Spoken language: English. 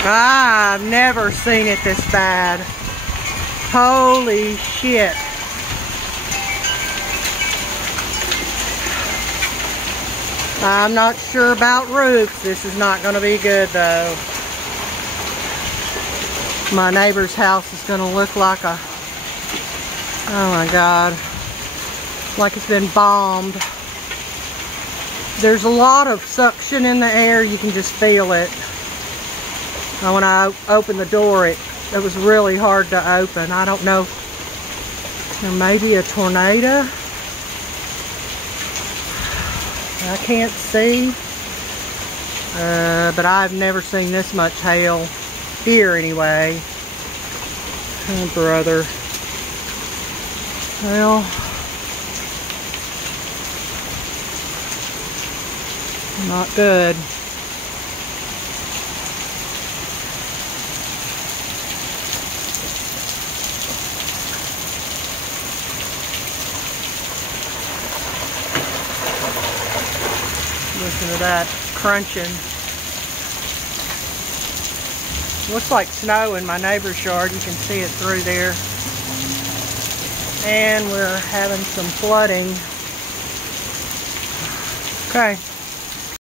I've never seen it this bad. Holy shit. I'm not sure about roofs. This is not going to be good though. My neighbor's house is going to look like a, oh my God, like it's been bombed. There's a lot of suction in the air. You can just feel it. When I opened the door, it was really hard to open. I don't know. There may be a tornado. I can't see. But I've never seen this much hail here anyway. Oh, brother. Well, not good. Listen to that crunching. Looks like snow in my neighbor's yard. You can see it through there. And we're having some flooding. Okay.